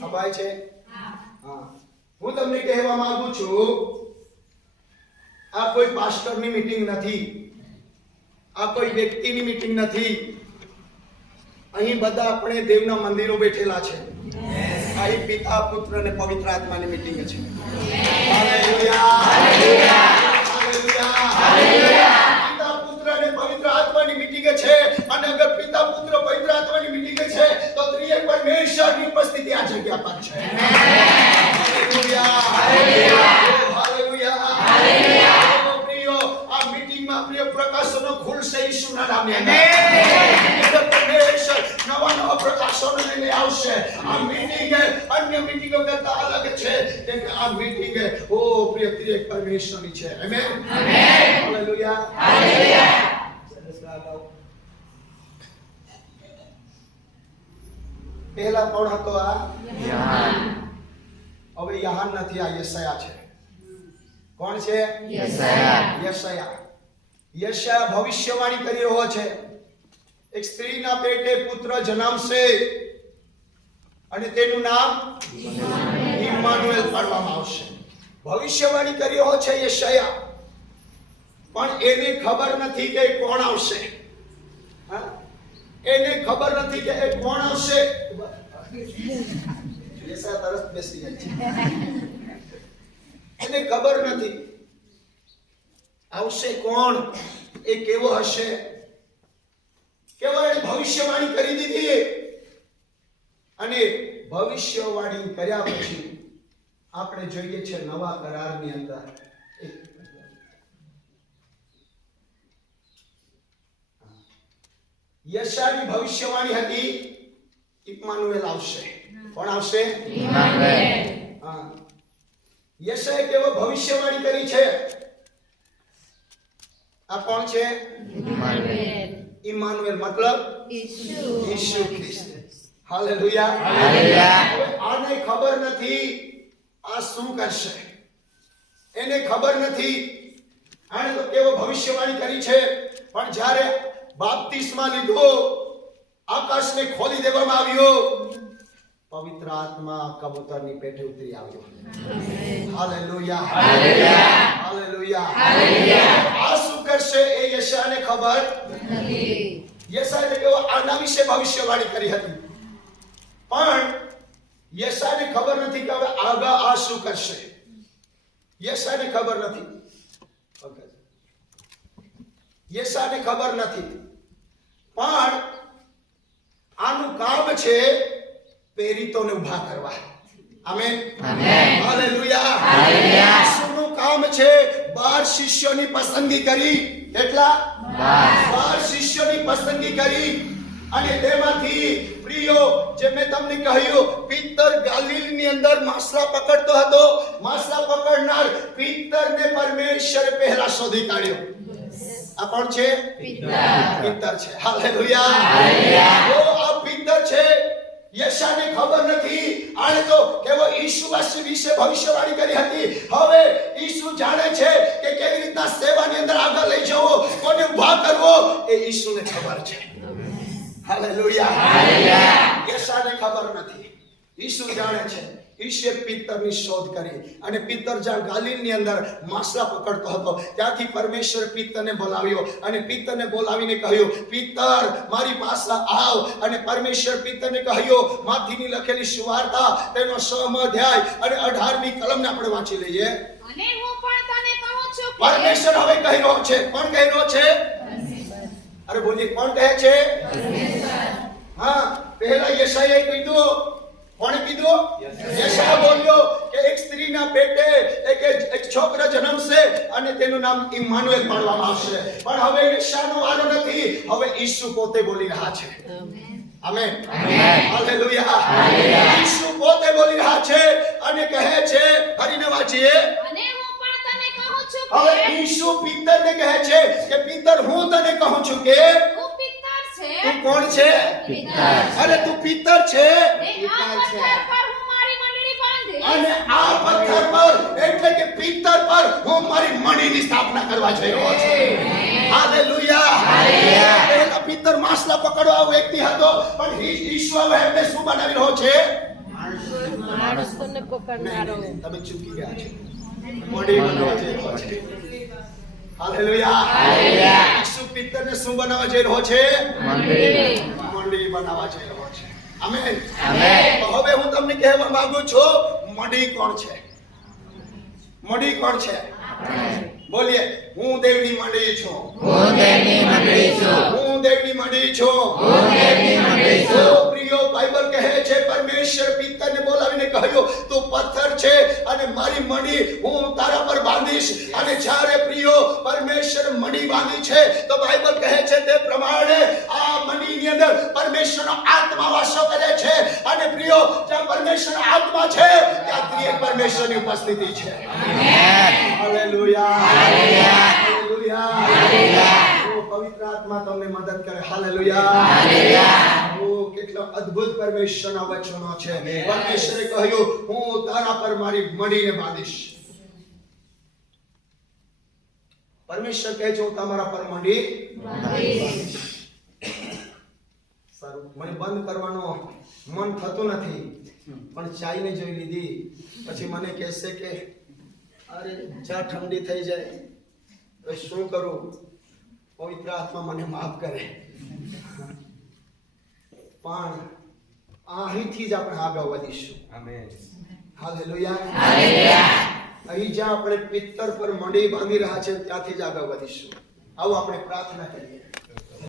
સભાય છે? હા. હું તમને કહેવા માંગુ છું, આ કોઈ પાસ્ટરની મીટિંગ નથી, આ કોઈ વ્યક્તિની મીટિંગ નથી. અહીં બધા આપણે દેવના મંદિરો બેઠેલા છે. અહીં પિતા, પુત્ર અને પવિત્ર આત્માની મીટિંગ છે. Hallelujah, hallelujah, hallelujah. પિતા, પુત્ર અને પવિત્ર આત્માની મીટિંગ છે. અને અગર પિતા, પુત્ર, પવિત્ર આત્માની મીટિંગ છે તો ત્રિએક પરમેશ્વરની ઉપસ્થિતિ આ જગ્યા પર છે. Hallelujah, hallelujah, hallelujah, hallelujah. પ્રિય, આ મીટિંગમાં પ્રિય પ્રકાશનો ખુલશે ઈસુના નામે. નવા પ્રકાશનો લઈને આવશે. આ મીટિંગ અન્ય મીટિંગો કરતા અલગ છે કે આ મીટિંગ ઓ પ્રિય ત્રિએક પરમેશ્વરની છે. આમેન, આમેન, હાલેલુયા, હાલેલુયા. પહેલા કોણ હતો? આ યહાન. હવે યહાન નથી, આ યશાયા છે. કોણ છે? યશાયા. યશાયા. યશાયા ભવિષ્યવાણી કરી રહ્યો છે. એક સ્ત્રીના પેટે પુત્ર જન્મશે અને તેનું નામ ઇમ્માનુએલ પાડવામાં આવશે. ભવિષ્યવાણી કરી રહ્યો છે યશાયા, પણ એને ખબર નથી કે કોણ આવશે. એને ખબર નથી કે એ કોણ આવશે. યશાયા તરત બેસી જાય છે. એને ખબર નથી આવશે કોણ, એ કેવો હશે. કેવળ ભવિષ્યવાણી કરી દીધી. અને ભવિષ્યવાણી કર્યા પછી આપણે જોઈએ છે નવા કરારની અંદર યશાયાની ભવિષ્યવાણી હતી ઇમ્માનુએલ આવશે. કોણ આવશે? ઇમ્માનુએલ. હા. યશાયાએ કેવો ભવિષ્યવાણી કરી છે? આ કોણ છે? ઇમ્માનુએલ. ઇમ્માનુએલ મતલબ ઈસુ ખ્રિસ્ત. Hallelujah, hallelujah. હવે આને ખબર નથી આ શું કરશે. એને ખબર નથી. આને તો કેવો ભવિષ્યવાણી કરી છે, પણ જ્યારે બાપ્તિસ્મા લીધો, આકાશને ખોલી દેવામાં આવ્યો, પવિત્ર આત્મા કબૂતરની પેટે ઉતરી આવ્યો. Hallelujah, hallelujah, hallelujah, hallelujah. આ શું કરશે એ યશાયાને ખબર નથી. યશાયાએ કેવો આના વિશે ભવિષ્યવાણી કરી હતી, પણ યશાયાને ખબર નથી કે હવે આગળ આ શું કરશે. યશાયાને ખબર નથી. યશાયાને ખબર નથી, પણ આનું કામ છે પ્રેરિતોને ઊભા કરવા. આમેન, આમેન, હાલેલુયા, હાલેલુયા. ઈસુનું કામ છે 12 શિષ્યોની પસંદગી કરી. કેટલા? 12 શિષ્યોની પસંદગી કરી. અને તેમાંથી પ્રિયો, જે મેં તમને કહ્યું, પિત્તર ગાલિલની અંદર માછલા પકડતો હતો. માછલા પકડનાર પિત્તરને પરમેશ્વરે પહેલા શોધી કાઢ્યો. આ કોણ છે? પિત્તર છે. Hallelujah, hallelujah. આ પિત્તર છે. યશાયાને ખબર નથી. આને તો કેવો ઈસુ વિશે ભવિષ્યવાણી કરી હતી. હવે ઈસુ જાણે છે કે કેવી રીતના સેવાની અંદર આગળ લઈ જવો, કોને ઊભા કરવો, એ ઈસુને ખબર છે. Hallelujah, hallelujah. યશાયાને ખબર નથી, ઈસુ જાણે છે. ઈસુએ પિત્તરની શોધ કરી. અને પિત્તર જ્યાં ગાલિલની અંદર માછલા પકડતો હતો, ત્યાંથી પરમેશ્વર પિત્તરને બોલાવ્યો. અને પિત્તરને બોલાવીને કહ્યું, પિત્તર મારી પાસે આવ. અને પરમેશ્વર પિત્તરને કહ્યું, માથીની લખેલી સુવાર્તા તેનો 6મો અધ્યાય અને 18મી કલમને આપણે વાંચી લઈએ. અને હું પણ તને કહું છું કે પરમેશ્વર હવે કહી રહ્યો છે. કોણ કહી રહ્યો છે? અરે બોલીએ, કોણ કહે છે? હા, પહેલા યશાયાએ કીધું. કોણે કીધું? યશાયા બોલ્યો કે એક સ્ત્રીના પેટે એક છોકરો જન્મશે અને તેનું નામ ઇમ્માનુએલ પાડવામાં આવશે. પણ હવે યશાયાનો વારો નથી. હવે ઈસુ પોતે બોલી રહ્યા છે. આમેન, આમેન, હાલેલુયા, હાલેલુયા. ઈસુ પોતે બોલી રહ્યા છે અને કહે છે, ફરીને વાંચીએ. અને હું પણ તને કહું છું કે હવે ઈસુ પિત્તરને કહે છે કે પિત્તર, હું તને કહું છું કે તું પિત્તર છે. તું કોણ છે? પિત્તર. અરે તું પિત્તર છે. અને આ પથ્થર પર હું મારી મંડળી બાંધીશ. અને આ પથ્થર પર એટલે કે પિત્તર પર હું મારી મણીની સ્થાપના કરવા જઈ રહ્યો છું. Hallelujah, hallelujah. પહેલા પિત્તર માછલા પકડવા વ્યક્તિ હતો, પણ ઈશ્વર એમને શું બનાવી રહ્યો છે? દાસોને પકડનારો. તમે ચૂકી ગયા છો. મડી બનાવવા જઈ રહ્યો છે. હાલેલુયા. ઈસુ પિત્તરને શું બનાવવા જઈ રહ્યો છે? મંડી બનાવવા જઈ રહ્યો છે. આમેન. તો હવે હું તમને કહેવા માંગુ છું, મડી કોણ છે? મડી કોણ છે? બોલીએ, હું દેવની મંડી છું. હું દેવની મંડી છું. તો પ્રિયો, બાઇબલ કહે છે પરમેશ્વર પિત્તરને બોલાવીને કહ્યું, તું પથ્થર છે અને મારી મડી હું તારા પર બાંધીશ. અને જ્યારે પ્રિયો પરમેશ્વર મડી બાંધી છે, તો બાઇબલ કહે છે તે પ્રમાણે આ મડીની અંદર પરમેશ્વરનો આત્મા વાસો કરે છે. અને પ્રિયો, જ્યાં પરમેશ્વરનો આત્મા છે ત્યાં ત્રિએક પરમેશ્વરની ઉપસ્થિતિ છે. હાલેલુયા. પવિત્ર આત્મા તમને મદદ કરે. હાલેલુયા. કેટલો અદ્ભુત પરમેશ્વરના વચનો છે. પરમેશ્વરે કહ્યું, હું તારા પર મારી મડીને બાંધીશ. પરમેશ્વર કહે છે, હું તમારા પર મડી બાંધીશ. સારું, મને બંધ કરવાનો મન થતું નથી, પણ ચાઈને જોઈ લીધી પછી મને કહેશે કે અરે ચા ઠંડી થઈ જાય તો શું કરું? પવિત્ર આત્મા મને માફ કરે. પણ અહીંથી જ આપણે આગળ વધીશું. હાલેલુયા. અહીં જ્યાં આપણે પિત્તર પર મડી બાંધી રહ્યા છે ત્યાંથી જ આગળ વધીશું. આવો આપણે પ્રાર્થના કરીએ.